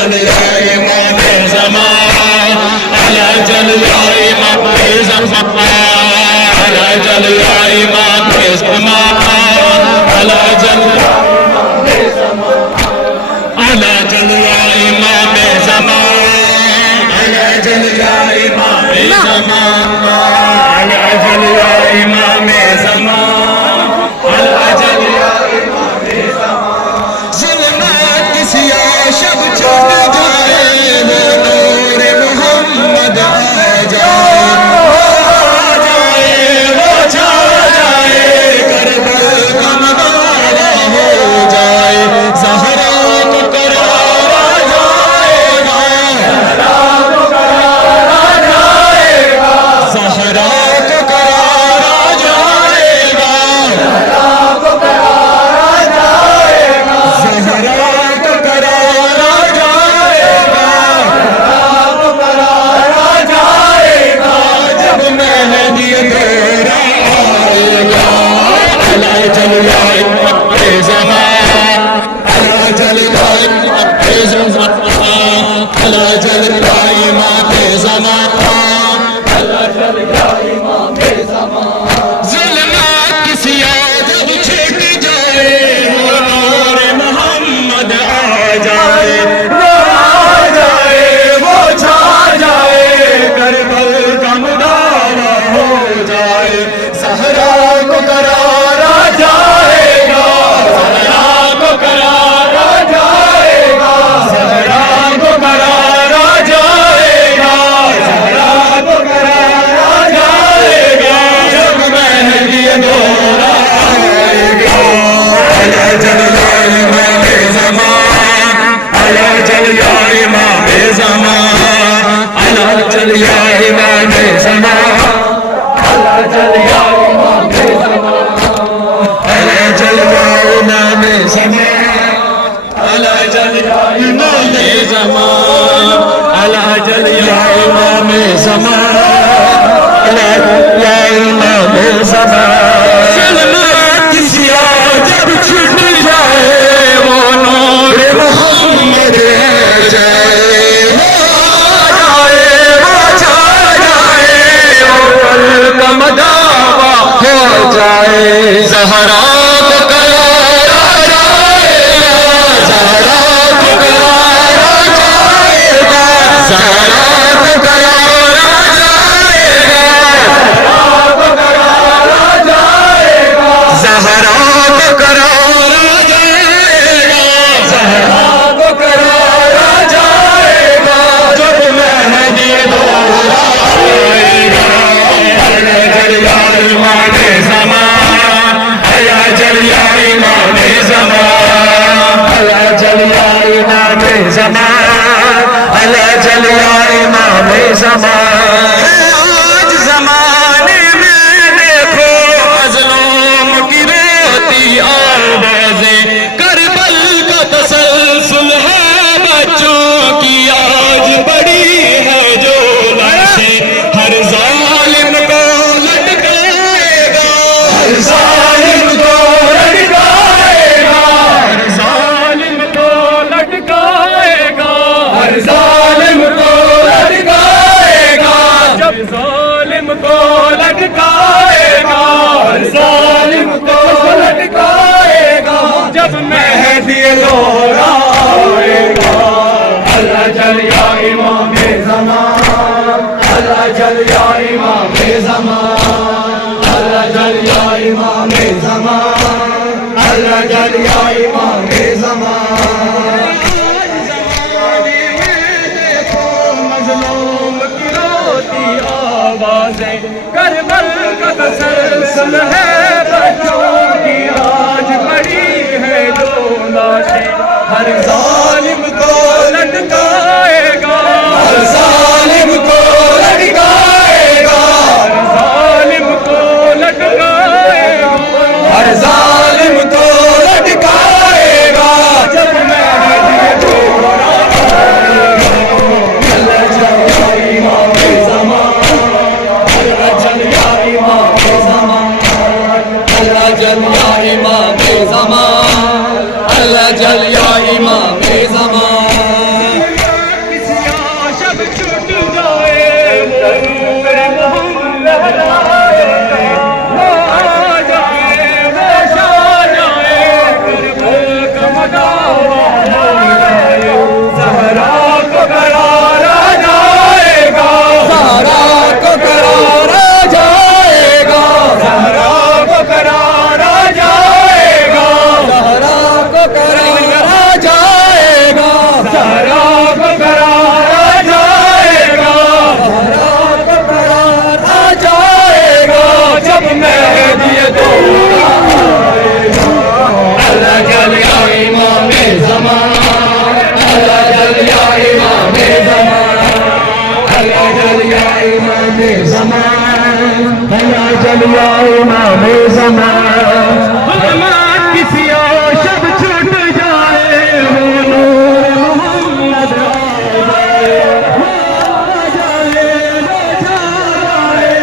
जल या इमाम ज़मान अला जल या इमाम ज़मान अला जल या इमाम ज़मान अला जल अला जल या इमाम ज़मान अला जल या इमाम ज़मान अला जल या इमाम ज़मान अला जल या इमाम ज़मान ज़ुल्मत की सियाह शब छूट जाए वो नूर मोहम्मद आ जाए वो छा जाए करबल का नज़ारा हो जाए ज़हरा को करार आ जाएगा ज़हरा को करार आ जाएगा ज़हरा को करार आ जाएगा जब मेहदी तेरा आएगा अला जल या इमाम ज़मान अला जल या इमाम ज़मान अला जल या इमाम ज़मान अला जल या इमाम ज़मान ज़ुल्मत की सियाह जब छिट जाए वो नूर मोहम्मद आ जाए वो छा जाए करबल का मुदारा हो जाए ज़हरा को करार आ जाएगा ज़हरा को करार आ जाएगा ज़हरा को करार आ जाएगा ज़हरा को करार आ जाएगा जब मेहदी दौरा आएगा अला जल या इमाम ज़मान अला जल या इमाम ज़मान अला जल या इमाम ज़मान अला जल या इमाम ज़मान अला जल या इमाम ज़मान अला जल या इमाम ज़मान अला जल या इमाम ज़मान अला या इमाम ज़मान ज़ुल्मत की सियाह जब छूट जाए वो नूर मोहम्मद आ जाए वो छा जाए वो पल का मदावा हो जाए ज़हरा को करार आ जाएगा ज़हरा को करार आ जाएगा ज़हरा को करार आ जाएगा ज़हरा को करार आ जाएगा ज़हरा को करार आ जाएगा जब मेहदी दौरा आएगा अला जल या इमाम ज़मान अला जल या इमाम ज़मान अला जल या इमाम ज़मान अला जल या इमाम ज़मान आज ज़माने में देखो मज़लूम की रोती आवाज़ें करबल का तसलसल है बच्चों की आज बड़ी है जो लाशें हर ज़ालिम को लटकाएगा हर ज़ालिम को लटकाएगा हर ज़ालिम को लटकाएगा हर ज़ालिम को लटकाएगा जब अला जलिया इमाम ज़मान, अला जलिया इमाम ज़मान। ज़ुल्मात किसी और शब छूट जाए, वो नूर मोहम्मद आ जाए, वो आ जाए, वो जाए,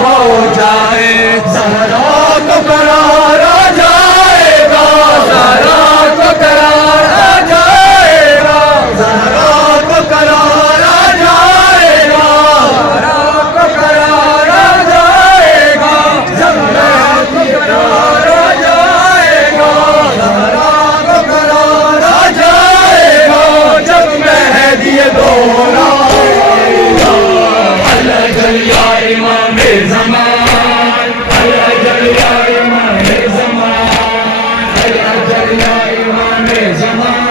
हो जाए। ज़हरा को करार आ जाएगा, ज़हरा को करार आ जाएगा, ज़हरा को करार आ जाएगा, ज़हरा को करार आ जाएगा, ज़हरा को करार आ जाएगा, ज़हरा को करार आ जाएगा, जब मेहदी दोहरा आएगा। अला जलिया इमाम ज़मान, अला जलिया इमाम ज़मान, अला जलिया इमाम ज़मान,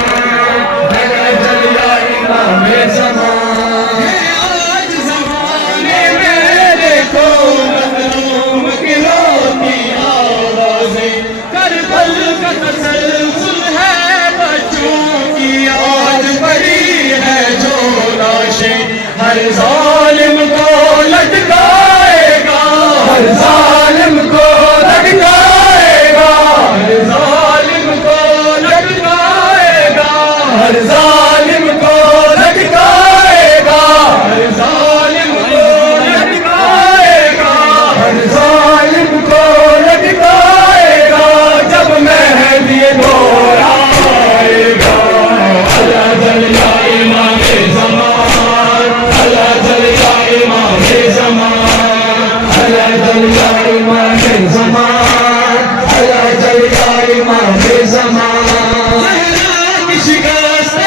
अला जलिया इमाम ज़मान। आज ज़माने में देखो मज़लूम की रोती आवाज़ें, करबल का तसल्सल है बच्चों की, आज बड़ी है जो लाशें, हर ज़ालिम को लटकाएगा, हर ज़ालिम को लटकाएगा, हर ज़ालिम को लटकाएगा, हर ज़ालिम को लटकाएगा, हर ज़ालिम को लटकाएगा, हर ज़ालिम को लटकाएगा, जब मेहदी दोहरा आएगा। अला जलिया इमाम ज़मान, अला जलिया इमाम ज़मान, अला जलिया इमाम ज़मान, अला जलिया इमाम ज़मान। ज़हरा की शिकस्त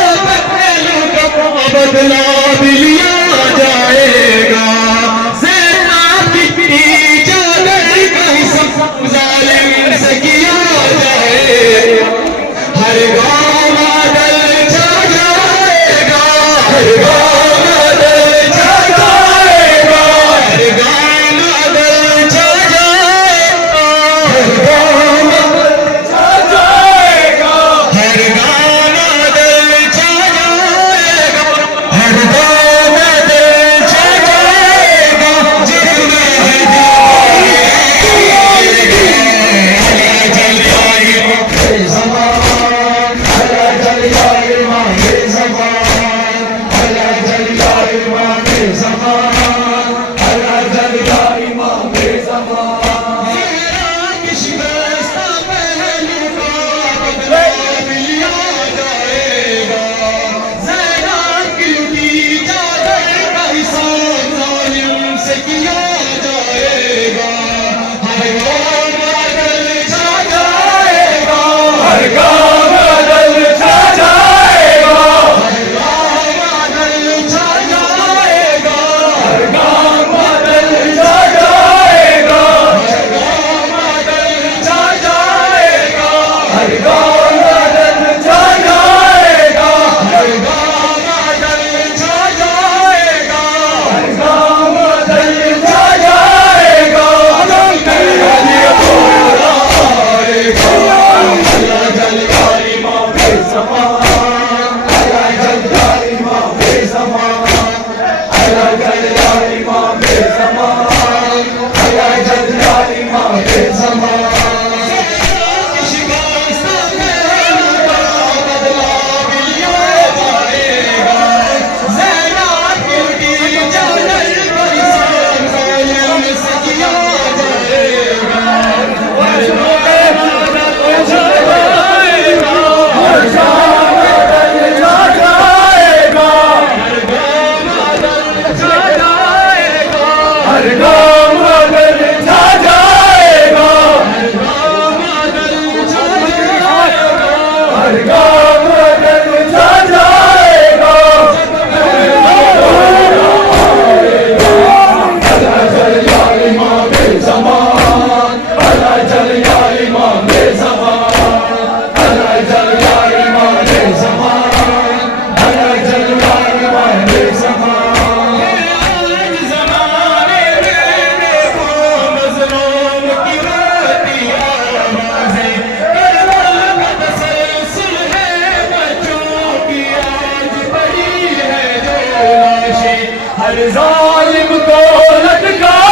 हर जालिम को लटका